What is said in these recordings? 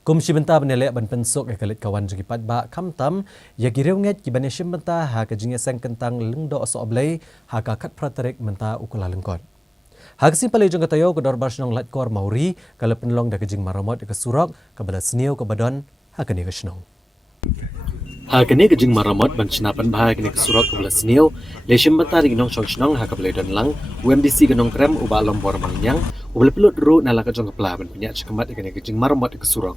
Kumsi benta benelek ban pensuk ekalit kawan jegi padba kamtam ya giriunget ki baneshim benta ha ka jinge sang kentang lengdo oso oblei ha ka kat praterik menta ukula lengkot. Ha kesi pale jong katayo ke dorbar snong lat kor mauri kala penlong da kejing maramot ke surok ke bala sniu ke badon ha kani ke snong. Ha kani kejing maramot ban chinapan bah kani ke surok ke bala sniu leshim benta ring nong chong snong ha ka bale don lang UMDC ke nong krem uba lombor mangnyang ubal pelut ru nala ka jong kepla ban penyak cekamat kani kejing maramot ke surok.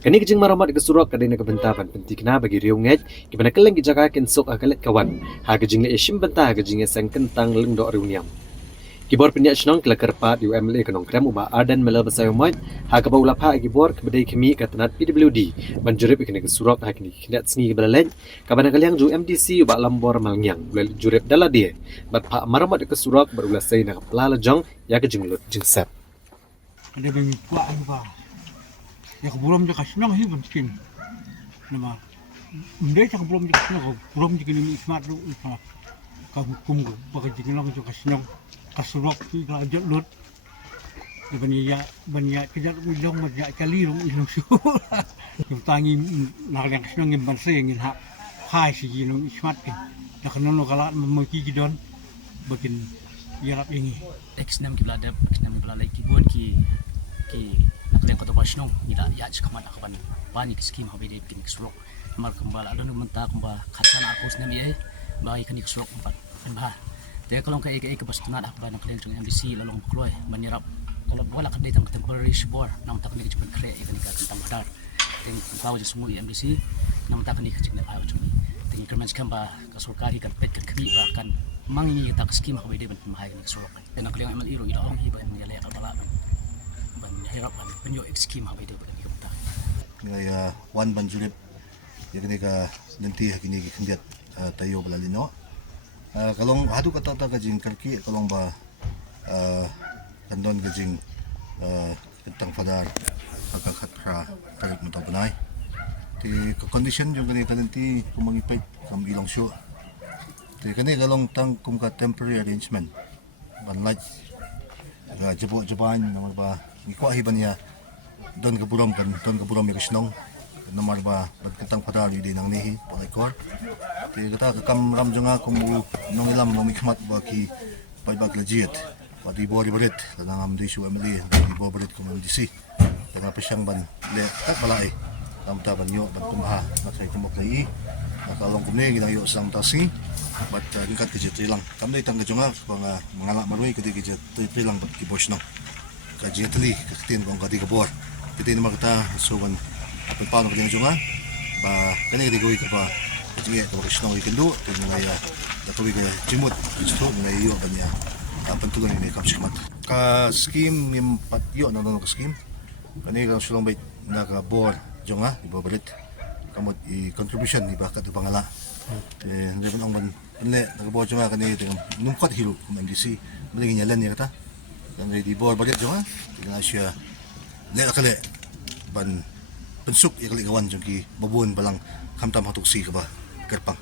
Kani kejing maramat ke surok kadina ke bentapan pentikna bagi riunget ki bana keleng ki jaka ken sok akalet kawan ha kejing le ishim benta ha kejing sang kentang leng do riuniam kibor penyak snong kala kerpat UMLA kenong krem uba adan mela basayomot ha ka baula pha kibor ke bedai kemi ka tanat PWD banjurip ikene ke surok ha kini kinat sngi ke balalet ka bana kaliang ju MDC uba lambor malngyang ulal jurip dala dia bat pha maramat ke surok berulas sai na plala jong ya kejing lut jinsap ada bagi puak apa ya belum jaka senang sih mungkin nama ndai tak belum jaka senang belum jaka ni smart lu ka hukum bagi jika lang jaka senang kasurok ti ka lut ya banya kejar milong ya kali lu ilung su yung tangi nak yang senang yang banse yang ha hai si ilung smart ni nak nono kala memaki gidon bakin yarap ini X6 kibla ada X6 kibla lagi buat ki nakalian kota Basnong nila ya cikamat akapan pani skim habide bikin surok mar kembal ada menta kembal khasan akus nam ye ba ikan surok empat bah de kalau ka ke bastuna akapan nakalian jong MDC lalong kloy manirap kalau wala ka data temporary support nam tak ni cepat kre ikan ka tentang badar ting bawa je semua MDC nam tak ni kecil na jong ting kerman skamba ka surkari kan pet kan kbi bahkan mangi tak skim habide ban mahai ni surok dan nakalian ML iro ila ong hiba ni ka bala hirapan penyo skim habay do bagi kita ngaya wan banjurip ya kini ka nanti kini kendiat tayo balalino kalong hadu kata ta kajing karki kalong ba kandon kajing tentang fadar agak tarik mo banay ti condition yung kani nanti kumangipay kam ilong show ti kani kalong tang kum ka temporary arrangement banlaj jaban naman ba ikuha hiban niya don kaburom ya kasnong namar ba bagkatang padari din ang nihi palekor ti kata kakam jonga kung nong ilam nong mikmat ba ki paibag legit pati bori barit tanang amdi su emily di bori barit kung MDC tanang pasyang ban le tak balai tam taban yo ban kumha nasay kumaklai nakalong kumne ginayo sang tasi bat ringkat kejit lang kam dai tang jonga kung mangala marui kedi kejit lang bat ki bosno kajiatli kakitin kong kati kabor kitin makita suwan apel paano kanya junga ba kanya kati ka ba kajiya ka bakasnong ikindu tin ngaya datuwi kaya jimut gusto ngayo kanya pantulan ni kapsikmat ka scheme yung patyo na ka scheme kanya ka sulong bait na ka bor junga ibabalit kamot i contribution iba ka pangala hindi ko nang panle nagabor junga kanya nungkot hilo MDC malingin yalan niya kata dan di bawah balik jangan dengan Asia lek kale ban pensuk ya kali kawan jengki babun balang kamtam hatuk si ka ba kerpang